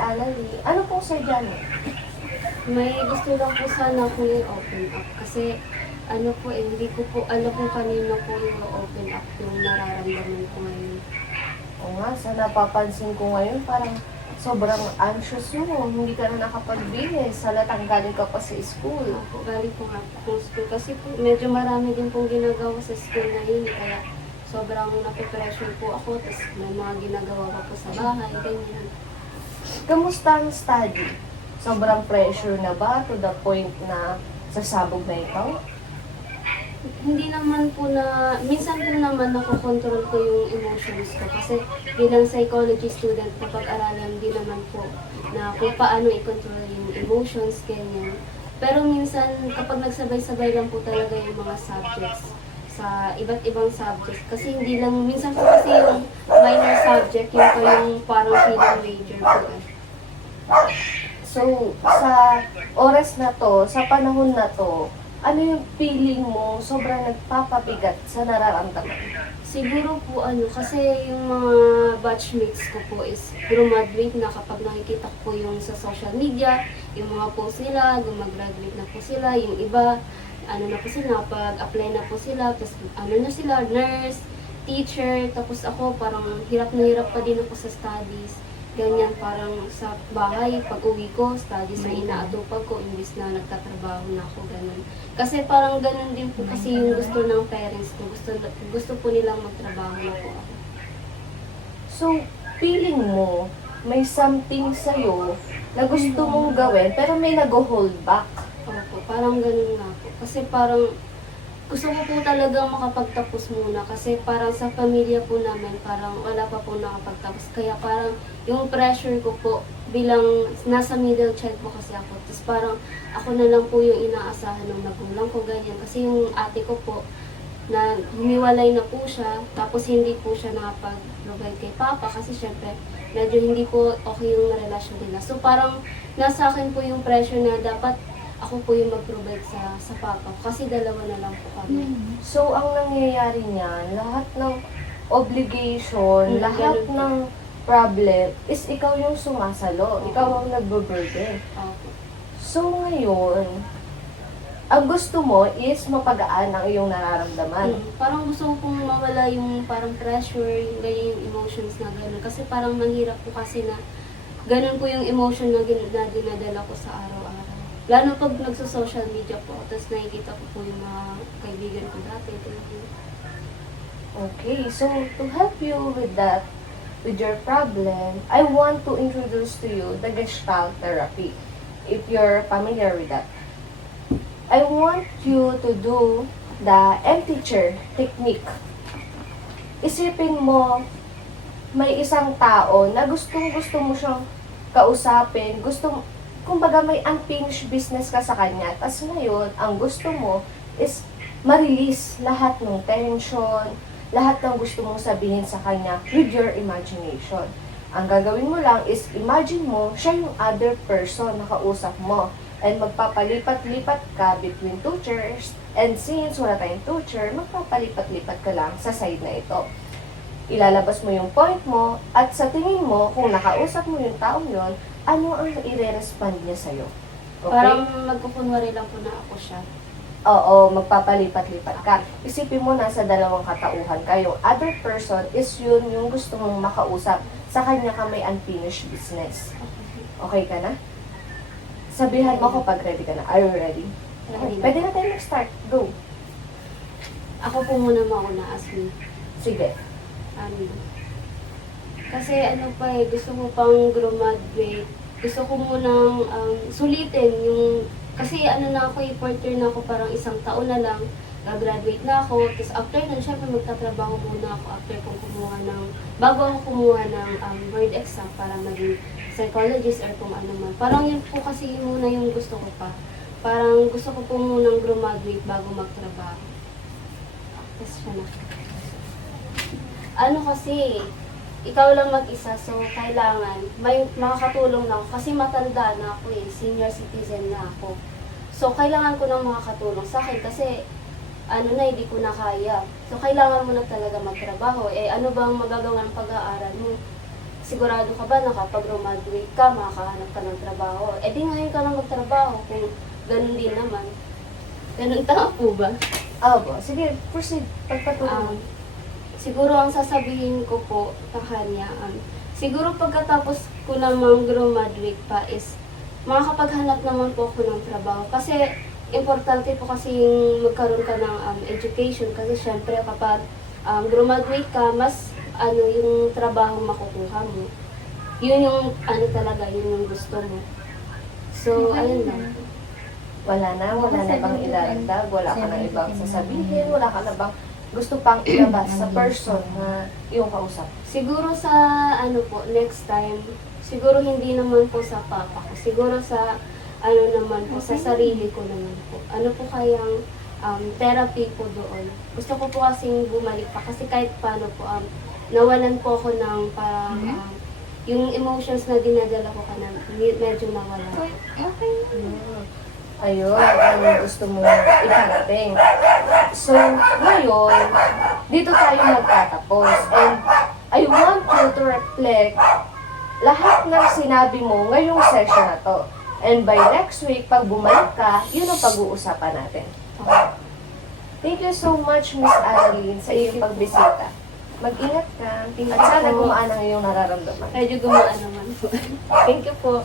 Annalie. Ano pong sadya mo? May gusto lang po sana akong i-open up kasi ano po hindi ko po alam kung kanino po yung open up yung nararamdaman ko ngayon. O nga, sa napapansin ko ngayon, parang sobrang anxious mo. Hindi ka na nakapagbihis. Halatang galing ka pa sa school. Ako, galing po nga po school kasi po medyo marami din pong ginagawa sa school na yun kaya sobrang nape-pressure po ako tapos may mga ginagawa pa po sa bahay, ganyan. Kamusta ang study? Sobrang pressure na ba to the point na sasabog na ikaw? Hindi naman po na, minsan po naman nakokontrol ko yung emotions ko kasi bilang psychology student na pag-aralan din naman po na kung paano i-control yung emotions, ganyan. Pero minsan kapag nagsabay-sabay lang po talaga yung mga subjects sa iba't ibang subjects kasi hindi lang, minsan po kasi yung minor subject yung pa yung parang feeling major po eh. So, sa oras na to, sa panahon na to, ano yung feeling mo sobrang nagpapabigat sa nararamdaman? Siguro po kasi yung mga batchmates ko po is graduate na kapag nakikita ko po yung sa social media, yung mga post nila, gumagraduate na po sila, yung iba, na po sila, pag-apply na po sila, tapos na sila, nurse, teacher, tapos ako parang hirap na hirap pa din ako sa studies. Ganyan, parang sa bahay, pag uwi ko, studies na inaatupag ko, imbis na nagtatrabaho na ako, ganun. Kasi parang ganun din po kasi yung gusto ng parents ko, gusto po nilang magtrabaho na po ako. So, feeling mo, may something sa'yo na gusto mong gawin, pero may nag-hold back. Opo, parang ganun nga po. Kasi parang gusto ko po talagang makapagtapos muna kasi parang sa pamilya po namin parang wala pa po nakapagtapos. Kaya parang yung pressure ko po bilang nasa middle child po kasi ako. Tapos parang ako na lang po yung inaasahan ng magulang ko ganyan. Kasi yung ate ko po na humiwalay na po siya tapos hindi po siya nakapag-provide kay papa kasi syempre medyo hindi po okay yung relasyon nila. So parang nasa akin po yung pressure na dapat ako po yung mag-provide sa papa ko kasi dalawa na lang po kami. So, ang nangyayari niyan, lahat ng obligation, lahat ganun po. ng problem, is ikaw yung sumasalo. Ikaw ang nagbo-burden. Opo. So, ngayon, ang gusto mo is mapagaan ang iyong nararamdaman. Parang gusto ko pong mawala yung parang pressure, yung ganyan yung emotions na gano'n. Kasi parang mahirap po kasi na gano'n po yung emotion na dinadala ko sa araw-araw. Lalo pag nagsa-social media po, tapos nakikita ko po yung mga kaibigan ko dati. Okay, so to help you with that, with your problem, I want to introduce to you the Gestalt therapy, if you're familiar with that. I want you to do the empty chair technique. Isipin mo, may isang tao na gustong-gusto mo siyang kausapin, kumbaga may unfinished business ka sa kanya, tas ngayon, ang gusto mo is ma-release lahat ng tension, lahat ng gusto mong sabihin sa kanya with your imagination. Ang gagawin mo lang is imagine mo, siya yung other person na kausap mo. And magpapalipat-lipat ka between two chairs. And since wala tayong two chair, magpapalipat-lipat ka lang sa side na ito. Ilalabas mo yung point mo, at sa tingin mo, kung nakausap mo yung taong yon, ano ang i-respond niya sa'yo? Okay? Parang magkukunwari lang po na ako siya. Oo, magpapalipat-lipat ka. Isipin mo, nasa dalawang katauhan ka. Yung other person is yun yung gusto mong makausap. Sa kanya ka may unfinished business. Okay ka na? Sabihan mo ako pag ready ka na. Are you ready? Ready na. Pwede na tayo mag-start. Go. Ako po muna mauna as me. Sige. Kasi gusto ko pang graduate. Gusto ko munang sulitin yung, kasi na ako, fourth year na ako, parang isang taon na lang, gagraduate na ako. Tapos after nun, syempre magtatrabaho muna ako after kong bago ako kumuha ng board exam para maging psychologist or kung ano man. Parang yun po kasi muna yung gusto ko pa. Parang gusto ko po munang graduate bago magtrabaho. Tapos siya na. Kasi, ikaw lang mag-isa, so kailangan may makakatulong na ako kasi matanda na ako senior citizen na ako. So kailangan ko ng makakatulong sa akin kasi hindi ko na kaya. So kailangan mo na talaga magtrabaho. Ano bang magagawa ng pag-aaral mo? sigurado ka ba na kapag graduate ka, makakahanap ka ng trabaho? Eh di ngayon ka lang magtrabaho kung ganun din naman. Ganun tama po ba? Opo, sige, proceed. Pagpatuloy. Siguro ang sasabihin ko po sa kanya, siguro pagkatapos ko namang graduate pa is makakapaghanap naman po ako ng trabaho. Kasi importante po kasi yung magkaroon ka ng education kasi syempre kapag graduate ka, mas yung trabaho makukuha mo. Yun yung talaga, yun yung gusto mo. So, ayun lang. Wala na bang ilaragdag, wala ka na ibang sasabihin, wala ka na bang gusto pang ilabas sa person na yung kausap. Siguro sa po, next time, siguro hindi naman po sa papa ko. Siguro sa naman po, sa sarili ko naman po. Ano po kayang therapy po doon. Gusto ko po kasing bumalik pa kasi kahit paano po, nawalan po ako ng parang yung emotions na dinadala ko medyo nawala. Okay. Ayun, ang gusto mo iparating. So, ngayon, dito tayo magtatapos. And I want you to reflect lahat ng sinabi mo ngayong session na to. And by next week, pag bumalik ka, yun ang pag-uusapan natin. Thank you so much, Miss Annalyn, sa iyong pagbisita. Mag-ingat ka. At sana gumaan ang iyong nararamdaman. Medyo gumaan naman po. Thank you po.